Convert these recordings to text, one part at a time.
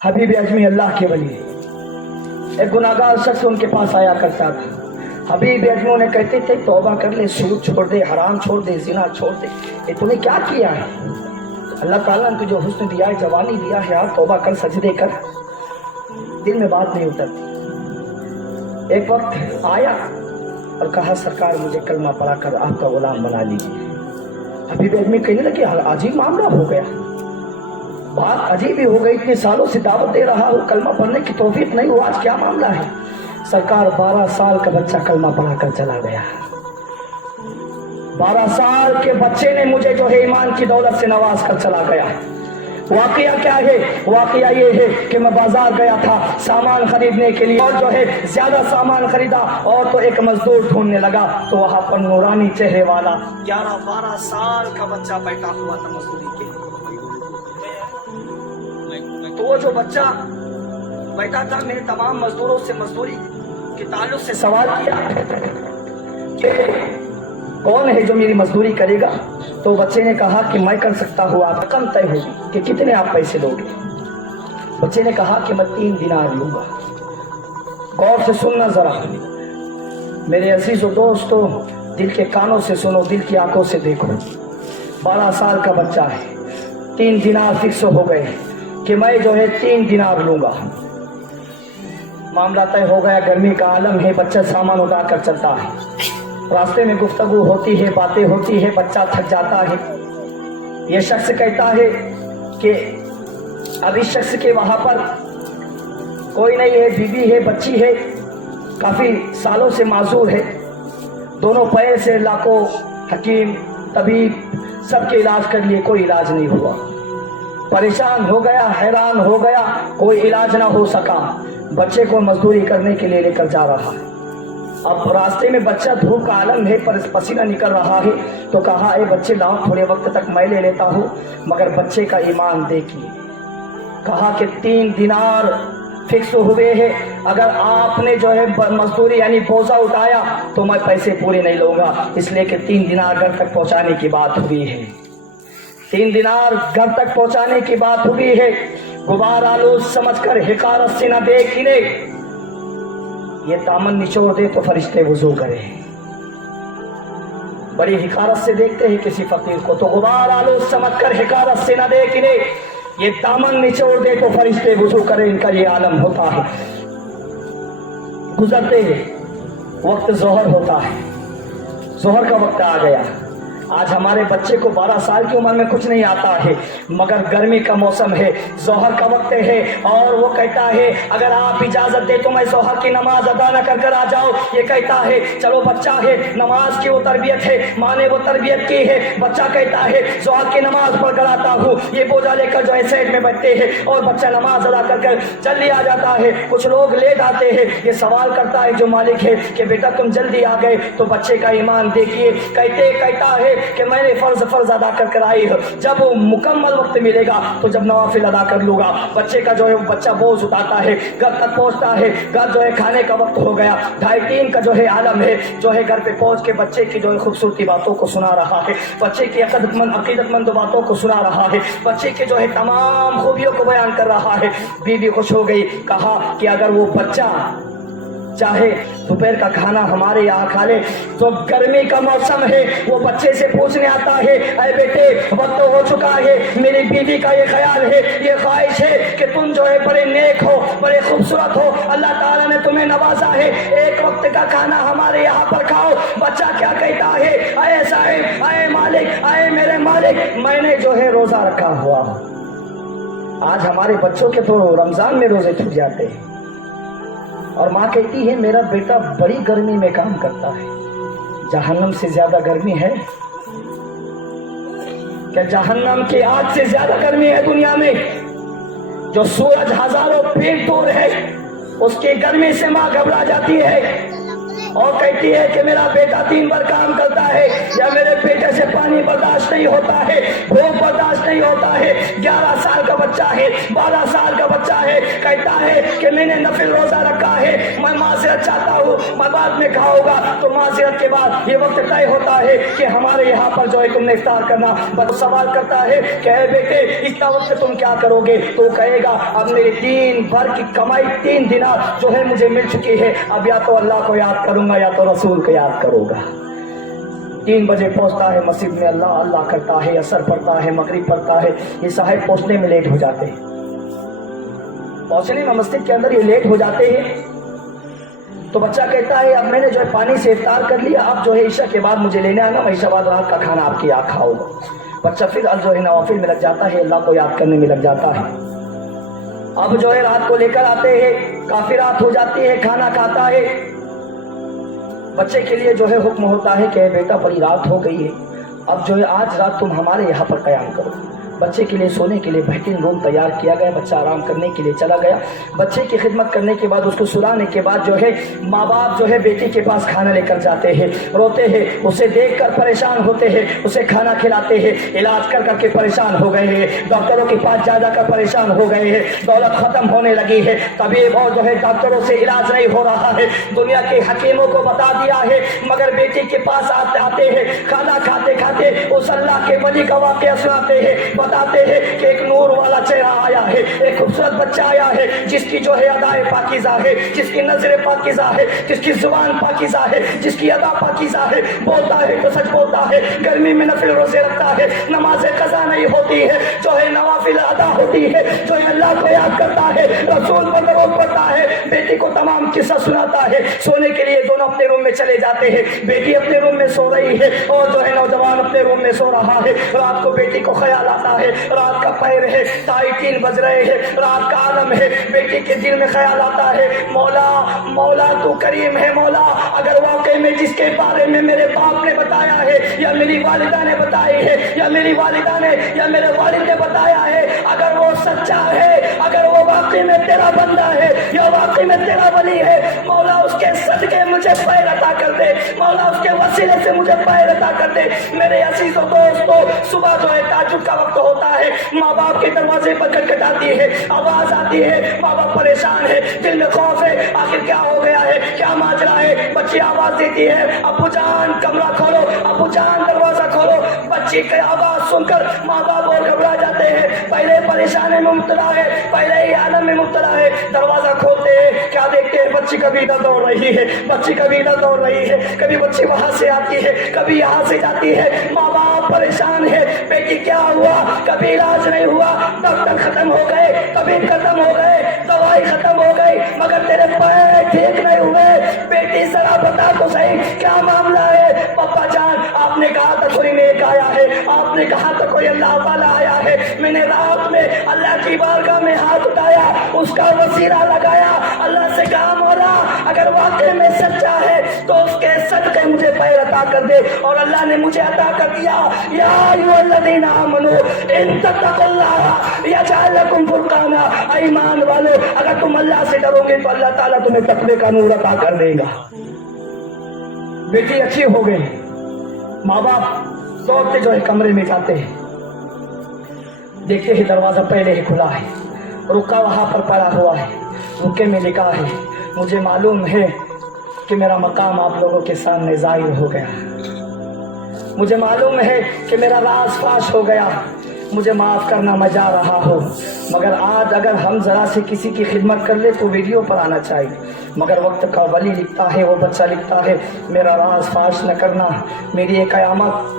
हबीब अजमी अल्लाह के वली, एक गुनाहगार शख्स उनके पास आया करता था। हबीब अजमी उन्हें कहते थे तौबा कर ले, सूद छोड़ दे, हराम छोड़ दे, जिना छोड़ दे। ये तूने क्या किया है? अल्लाह ताला ने तुझे हुस्न दिया है, जवानी दिया है, यार तौबा कर, सजदे कर। दिल में बात नहीं उतरती। एक वक्त आया और कहा सरकार मुझे कलमा पढ़ा कर आपका गुलाम बना लीजिए। हबीब अजमी कहने लगे अजीब मामला हो गया, बात अजीब ही हो गई, इतने सालों से दावत दे रहा हूँ, कलमा पढ़ने की तौफीक नहीं हुआ, आज क्या मामला है? सरकार 12 साल का बच्चा कलमा पढ़ा कर चला गया। 12 साल के बच्चे ने मुझे जो है ईमान की दौलत से नवाज कर चला गया। वाकया क्या है? वाकया ये है कि मैं बाजार गया था सामान खरीदने के लिए, और जो है ज्यादा सामान खरीदा और तो एक मजदूर ढूंढने लगा, तो वहां पर नूरानी चेहरे वाला 11-12 साल का बच्चा बैठा हुआ था मजदूरी के। तो वो जो बच्चा बैठा था, मैंने तमाम मजदूरों से मजदूरी के ताल्लुक से सवाल किया कि कौन है जो मेरी मजदूरी करेगा? तो बच्चे ने कहा कि मैं कर सकता हूँ। आप रकम तय होगी कि कितने आप पैसे दोगे? बच्चे ने कहा कि मैं 3 दिनार लूंगा। गौर से सुनना जरा मेरे अजीजों दोस्तों, दिल के कानों से सुनो, दिल की आंखों से देखो। 12 साल का बच्चा है, 3 दिनार फिक्स हो गए कि मैं जो है 3 दिनार लूंगा। मामला तय हो गया। गर्मी का आलम है, बच्चा सामान उठा कर चलता है, रास्ते में गुफ्तगू होती है, बातें होती है, बच्चा थक जाता है। ये शख्स कहता है कि अब इस शख्स के वहां पर कोई नहीं है, बीवी है, बच्ची है, काफी सालों से माजूर है, दोनों पैर से लाखों हकीम तबीब सबके इलाज कर लिए, कोई इलाज नहीं हुआ। परेशान हो गया, हैरान हो गया, कोई इलाज ना हो सका। बच्चे को मजदूरी करने के लिए लेकर जा रहा है। अब रास्ते में बच्चा धूप का आलम है, पर पसीना निकल रहा है, तो कहा ए बच्चे लाओ, थोड़े वक्त तक मैं ले लेता हूँ। मगर बच्चे का ईमान देखिए, कहा कि 3 दिनार फिक्स हुए हैं, अगर आपने जो है मजदूरी यानी बोझा उठाया तो मैं पैसे पूरे नहीं लूंगा, इसलिए कि 3 दिनार घर तक पहुंचाने की बात हुई है। 3 दिनार घर तक पहुंचाने की बात हुई है। गुबार आलू समझकर हिकारत से न देखिए, ये दामन निचोड़ दे तो फरिश्ते वुजू करे। बड़ी हिकारत से देखते हैं किसी फकीर को, तो गुबार आलू समझकर हिकारत से न देखिए, ये दामन निचोड़ दे तो फरिश्ते वुजू करे। इनका ये आलम होता है। गुजरते वक्त जोहर होता है, जोहर का वक्त आ गया। आज हमारे बच्चे को 12 साल की उम्र में कुछ नहीं आता है, मगर गर्मी का मौसम है, जोहर का वक्त है, और वो कहता है अगर आप इजाजत दे तो मैं जोहर की नमाज अदा न कर आ जाऊं। ये कहता है चलो, बच्चा है, नमाज की वो तरबियत है, माँ ने वो तरबियत की है। बच्चा कहता है जोहर की नमाज पढ़ कर आता हूँ। ये बोझा लेकर जो है साइड में बैठते हैं और बच्चा नमाज अदा कर जल्दी आ जाता है। कुछ लोग लेट आते हैं। ये सवाल करता है जो मालिक है कि बेटा तुम जल्दी आ गए, तो बच्चे का ईमान देखिए, कहता है कि मैंने फर्ज अदा कर आई है, जब मुकम्मल वक्त मिलेगा तो जब नवाफिल अदा कर लूंगा। बच्चे का जो है बच्चा बोझ उठाता है, घर तक पहुंचता है। घर जो है खाने का वक्त हो गया, 2:30 का जो है आलम है, जो है घर पे पहुंच के बच्चे की जो है खूबसूरती बातों को सुना रहा है, बच्चे की अकीदतमंद बातों को सुना रहा है, बच्चे के जो है तमाम खूबियों को बयान कर रहा है। बीवी खुश हो गई, कहा कि अगर वो बच्चा चाहे दोपहर का खाना हमारे यहाँ खा ले, तो गर्मी का मौसम है, वो बच्चे से पूछने आता है अरे बेटे वक्त हो चुका है, मेरी बीवी का ये ख्याल है, ये ख्वाहिश है कि तुम जो है बड़े नेक हो, बड़े खूबसूरत हो, अल्लाह ताला ने तुम्हें नवाजा है, एक वक्त का खाना हमारे यहाँ पर खाओ। बच्चा क्या कहता है, अरे साहिब, अरे मालिक, अरे मेरे मालिक, मैंने जो है रोजा रखा हुआ। आज हमारे बच्चों के तो रमजान में रोजे छूट जाते हैं, और माँ कहती है मेरा बेटा बड़ी गर्मी में काम करता है। जहन्नम से ज्यादा गर्मी है क्या? जहन्नम की आग से ज्यादा गर्मी है दुनिया में? जो सूरज हजारों फीट दूर है, उसकी गर्मी से माँ घबरा जाती है और कहती है कि मेरा बेटा दिन भर काम करता है, या मेरे बेटे से पानी बर्दाश्त नहीं होता है, भूख बर्दाश्त नहीं होता है। 11 साल का बच्चा है, 12 साल का बच्चा है, कहता है कि मैंने नफिल रोजा रखा है, मैं माज़रत चाहता हूँ, मैं बाद में खाऊंगा। तो माज़रत के बाद ये वक्त तय होता है कि हमारे यहाँ पर जो है तुमने इफ्तार करना। बस सवाल करता है कि बेटे इतना वक्त तुम क्या करोगे? तो कहेगा अब मेरी 3 भर की कमाई 3 दिनार जो है मुझे मिल चुकी है, अब या तो अल्लाह को याद करूंगा या तो रसूल को याद करूंगा। 3 बजे पहुंचता है मस्जिद में, अल्लाह अल्लाह करता है, असर पढ़ता है, मगरिब पढ़ता है। ये साहब पहुंचने में लेट हो जाते हैं, पहुंचने में मस्जिद के अंदर ये लेट हो जाते हैं। तो बच्चा कहता है अब मैंने जो है पानी से इफ्तार कर लिया, अब जो है ईशा के बाद मुझे लेने आना, मैं ईशा बाद रात का खाना आपके यहाँ खाऊंगा। बच्चा फिर अब जो है नवाफिल में लग जाता है, अल्लाह को याद करने में लग जाता है। अब जो है रात को लेकर आते हैं, काफी रात हो जाती है, खाना खाता है। बच्चे के लिए जो है हुक्म होता है कि बेटा बड़ी रात हो गई है, अब जो है आज रात तुम हमारे यहाँ पर कयाम करो। बच्चे के लिए सोने के लिए बेहतरीन रूम तैयार किया गया, बच्चा आराम करने के लिए चला गया। बच्चे की खिदमत करने के बाद, उसको सुलाने के बाद जो है माँ बाप जो है बेटी के पास खाना लेकर जाते हैं, रोते हैं, उसे देखकर परेशान होते हैं, उसे खाना खिलाते हैं। इलाज कर करके परेशान हो गए हैं, डॉक्टरों के पास जा जाकर परेशान हो गए हैं, दौलत खत्म होने लगी है, तबीब और जो है डॉक्टरों से इलाज नहीं हो रहा है, दुनिया के हकीमों को बता दिया है, मगर बेटी के पास आते हैं, खाना खाते खाते उस अल्लाह के वली का वाक़या सुनाते हैं, बताते हैं कि एक नूर वाला चेहरा आया है, एक खूबसूरत बच्चा आया है, जिसकी जो है अदाए पाकीज़ा है, जिसकी नजर पाकीज़ा है, जिसकी जुबान पाकीज़ा है, जिसकी अदा पाकीज़ा है, बोलता है तो सच बोलता है, गर्मी में नफिल रोजे रखता है, नमाज कज़ा नहीं होती है, जो है नवाफिल अदा होती है, जो है अल्लाह को याद करता है, रसूल पर दरूद पढ़ता है, बेटी को तमाम किस्सा सुनाता है। सोने के लिए दोनों अपने रूम में चले जाते हैं, बेटी अपने रूम में सो रही है और जो है नौजवान अपने रूम में सो रहा है। रात को बेटी को ख्याल आता है, रात का पैर है, 2:30 बज रहे हैं, रात का आलम है, बेटी के दिल में ख्याल आता है, मौला मौला तू करीम है, मौला अगर वाकई में जिसके बारे में मेरे बाप ने बताया है, या मेरी वालिदा ने बताई है, या मेरी वालिदा ने या मेरे वालिद ने बताया है, अगर वो सच्चा है, अगर वो वाकई में तेरा बंदा है या वाकई में तेरा वली है, मौला उसके सदके मुझे पैर अता कर दे, मौला उसके वसीले से मुझे पैर अता कर दे। मेरे अजीजों दोस्तों, सुबह जो है ताज्जुद का वक्त होता है, माँ बाप के दरवाजे पर खटखटाती है, आवाज आती है, माँ बाप परेशान है, दिल में खौफ है, आखिर क्या हो गया है, क्या माजरा है। बच्ची आवाज देती है, अब्बू जान कमरा खोलो, अब्बू जान दरवाजा खोलो। बच्ची की आवाज सुनकर माँ बाप और घबरा जाते हैं, पहले परेशानी में मुब्तला है, पहले ही आलम में मुब्तला है। दरवाजा खोलते हैं, क्या देखते हैं, बच्ची कभी इधर दौड़ रही है, बच्ची कभी इधर दौड़ रही है, कभी बच्ची वहां से आती है, कभी यहाँ से जाती है। माँ बाप परेशान है, बेटी क्या हुआ, कभी इलाज नहीं हुआ, डॉक्टर खत्म हो गए, कभी खत्म हो गए, दवाई खत्म हो गई, मगर तेरे पैर ठीक नहीं हुए। बेटी जरा बता तो सही क्या मामला है। पापा जान आपने कहा था कोई नेक आया है, आपने कहा था कोई अल्लाह वाला आया है, मैंने रात में अल्लाह की बारगाह में हाथ उठाया, उसका वसीला लगाया, अल्लाह से कहा मौला अगर वाकई में सच्चा है तो उसके सदके मुझे पैर अता कर दे। और अल्लाह ने मुझे अता कर दिया। या अय्युहल्लज़ीना आमनू इन तत्तकुल्लाह यजअल लकुम फुरकाना। ईमान वालों, अगर तुम अल्लाह से डरोगे तो अल्लाह ताला तुम्हें तकवे का नूर अता कर देगा। बेटी अच्छी हो गई, माँ बाप दौड़ते जो है कमरे में जाते हैं, देखते हैं दरवाजा पहले ही खुला है, रुका वहां पर पड़ा हुआ है, रुके में लिखा है मुझे मालूम है कि मेरा मकाम आप लोगों के सामने जाहिर हो गया, मुझे मालूम है कि मेरा राज फाश हो गया, मुझे माफ करना मैं जा रहा हूँ, मगर आज अगर हम जरा से किसी की खिदमत कर ले तो वीडियो पर आना चाहिए। मगर वक्त का वली लिखता है, वो बच्चा लिखता है मेरा राज फाश न करना, मेरी एक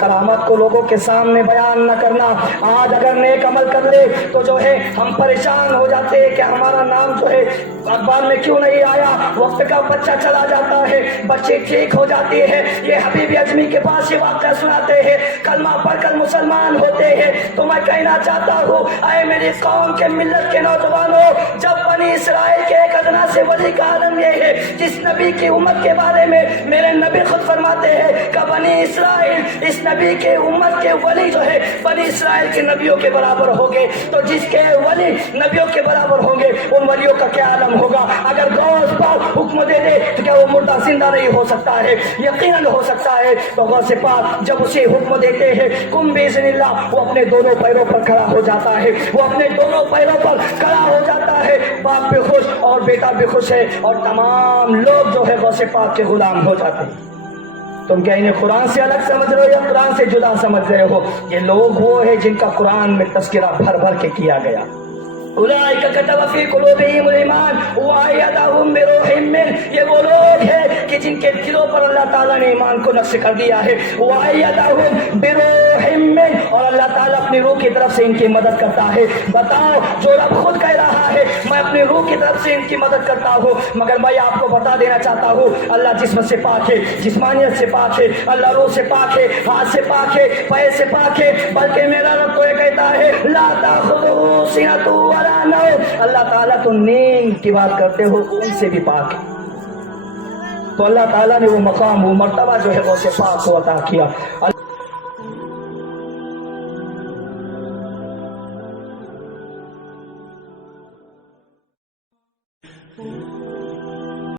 करामत को लोगों के सामने बयान न करना। आज अगर नेक अमल कर ले तो जो है हम परेशान हो जाते हैं कि हमारा नाम जो है अखबार में क्यों नहीं आया। वक्त का बच्चा चला जाता है, बच्चे ठीक हो जाती है। ये हबीब अजमी के पास ये वाक़या सुनाते हैं, कलमा पढ़कर मुसलमान होते हैं। तो मैं कहना चाहता हूँ, अय मेरी कौम के मिल्लत के नौजवानों, जब बनी इसराइल के एक अदना से वली का आलम ये है, जिस नबी की उम्मत के बारे में मेरे नबी खुद फरमाते हैं कि बनी इसराइल इस नबी के उम्मत के वली जो है बनी इसराइल के नबियों के बराबर होंगे। तो जिसके वली नबियों के बराबर होंगे उन वलियों का क्या आलम होगा। अगर गौस पाक हुक्म दे दे तो क्या वो मुर्दा जिंदा नहीं हो सकता है? यकीनन हो सकता है। तो गौस पाक जब उसे हुक्म देते हैं कुम बिइज़्निल्लाह, वो अपने दोनों पैरों पर खड़ा हो जाता है, वो अपने दोनों पैरों पर खड़ा हो जाता है। पाक اور بیٹا بھی خوش ہے اور تمام لوگ جو ہے غوث پاک کے غلام ہو جاتے ہیں۔ تم کیا انہیں قرآن سے الگ سمجھ رہے ہو یا قرآن سے جدا سمجھ رہے ہو؟ یہ لوگ وہ ہیں جن کا قرآن میں تذکرہ بھر بھر کے کیا گیا۔ اولئک کتب فی قلوبہم الایمان وایدہم بروح منہ، یہ وہ لوگ ہیں کہ جن کے دلوں پر اللہ تعالیٰ نے ایمان کو نقش کر دیا ہے۔ وایدہم بروح منہ، اور اللہ تعالیٰ اپنی روح کی طرف سے ان کی مدد کرتا ہے۔ بتاؤ، جو رب خود کہہ رہا ہے میں اپنی روح کی طرف سے ان کی مدد کرتا ہوں، مگر میں آپ کو بتا دینا چاہتا ہوں اللہ جسم سے پاک ہے، جسمانیت سے پاک ہے، اللہ روح سے پاک ہے، ہاتھ سے پاک ہے، پیر سے پاک ہے، بلکہ میرا رب تو یہ کہتا ہے لا تأخذہ سنۃ ولا نوم، اللہ تعالیٰ تو نیند کی بات کرتے ہو ان سے بھی پاک ہے۔ تو اللہ تعالیٰ نے وہ مقام، وہ مرتبہ جو ہے غوث پاک کو عطا کیا۔